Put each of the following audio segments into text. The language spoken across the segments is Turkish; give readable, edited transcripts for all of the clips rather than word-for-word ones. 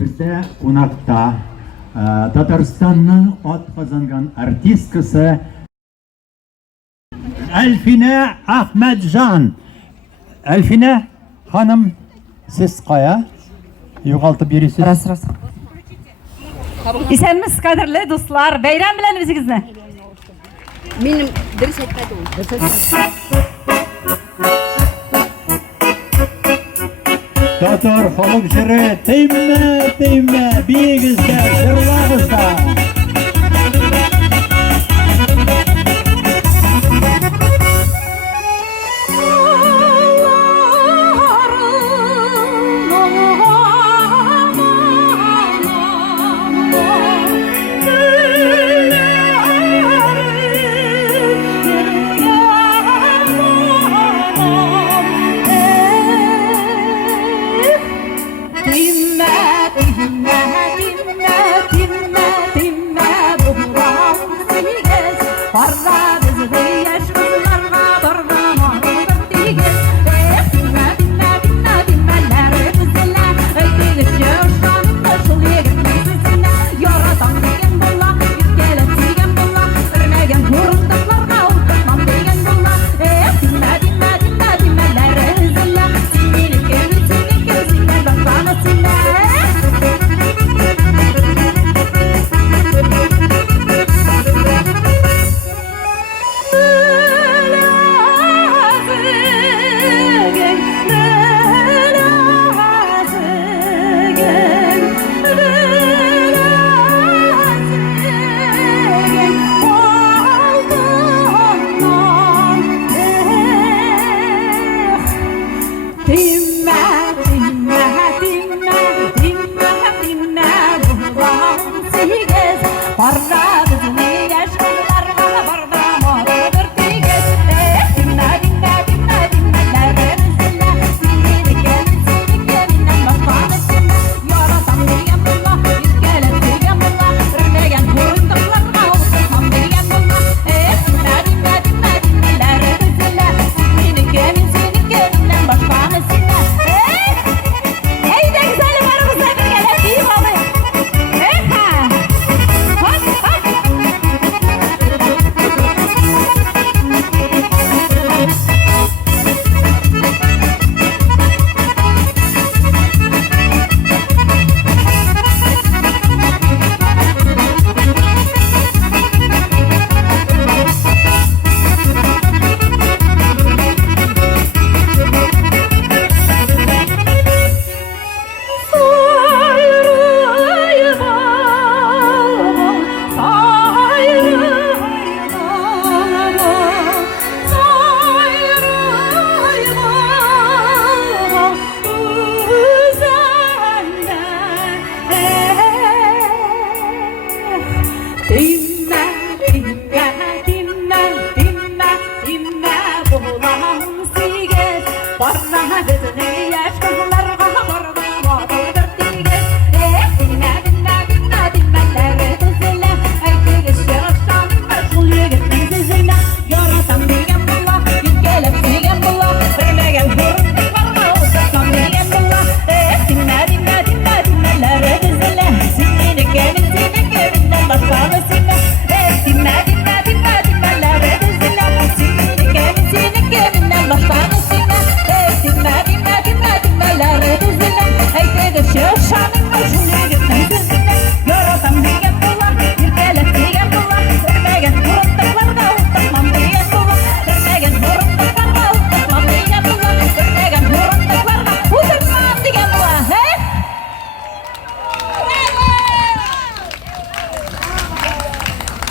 Bizde konakta Tataristan'ın at kazangan artistkası Elfine Ahmetcan. Elfine hanım, siz kaya yuqaltı birisi. Ras. İsenmiz kadirli dostlar, beyran bilen bizigizne. Benim ders etmedim. Tatar halk jiri teyme biyigizde jırlağızda.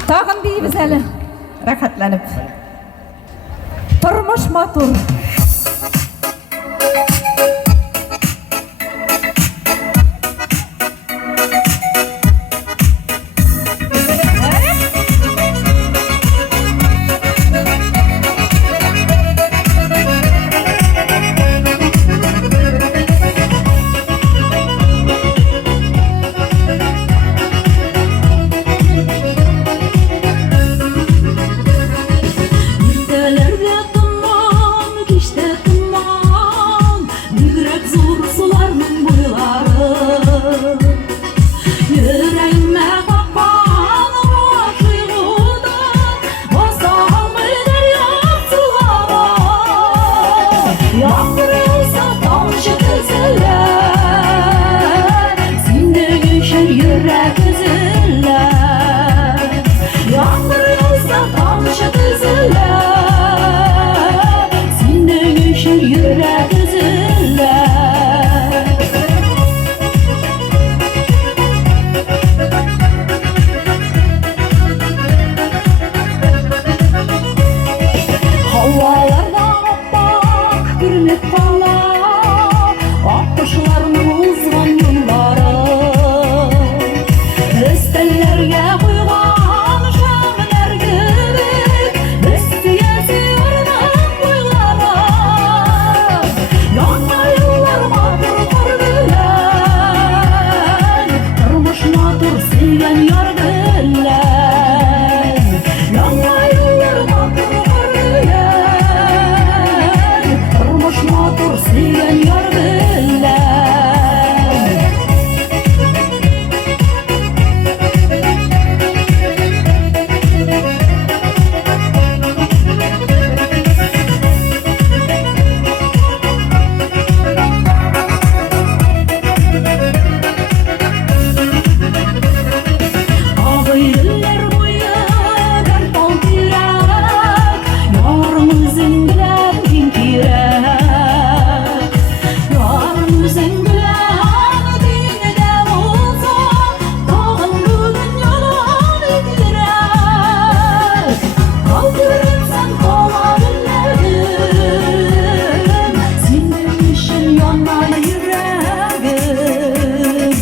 Tağın deyimiz hələ rəxətlənib. Turmuş motor. Ülkelerde duman geçti. Yüreğime kapan aşığıdan basalmıdır yaptılara. Yağmur yağsa tamşı kızılar, sinde düşür yürek üzüller. Yağmur yağsa tamşı kızılar, sinde düşür yürek üzüller. Havalardan oppak bürünüp kalan akkuşlarının uzman yılları. Östellerge koygan şamlar gibi bestiyesi yordan boylara. Yanma yıllar matur kurbilen, turmuş matur sevgen yar bilen. Yanma yıllar matur kurbilen, turmuş matur sevgen yar bilen. Ağıyırlar boyu kartal tirak, yarımızın bilen din kirak. Yarımızın bilen dinide olsa, tağın bugün yalan idirak. Kaldırın sen kalabildim, senin için yanar yüreğim.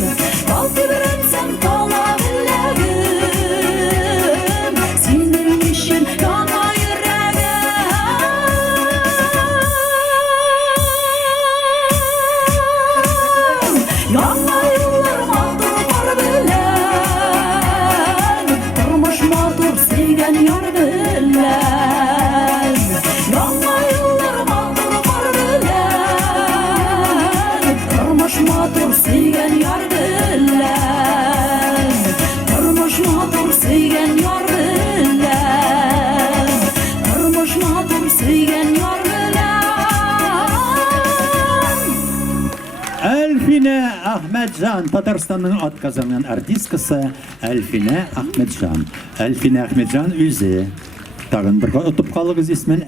Kaldırın sen kalabildim, senin için yanar yüreğim. Yanma yıllar mağdur var bilen, turmuş mağdur sevgen yar bilen. Yanma yıllar mağdur var bilen, turmuş mağdur sevgen yar bilen. Turmuş mağdur sevgen yar bilen. Turmuş mağdur sevgen yar bilen. Elfine Ahmetcan, Tatarstan'ın atkazanan artistkası Elfine Ahmetcan. Elfine Ahmetcan üzü. Tagın bir utup kalığız ismin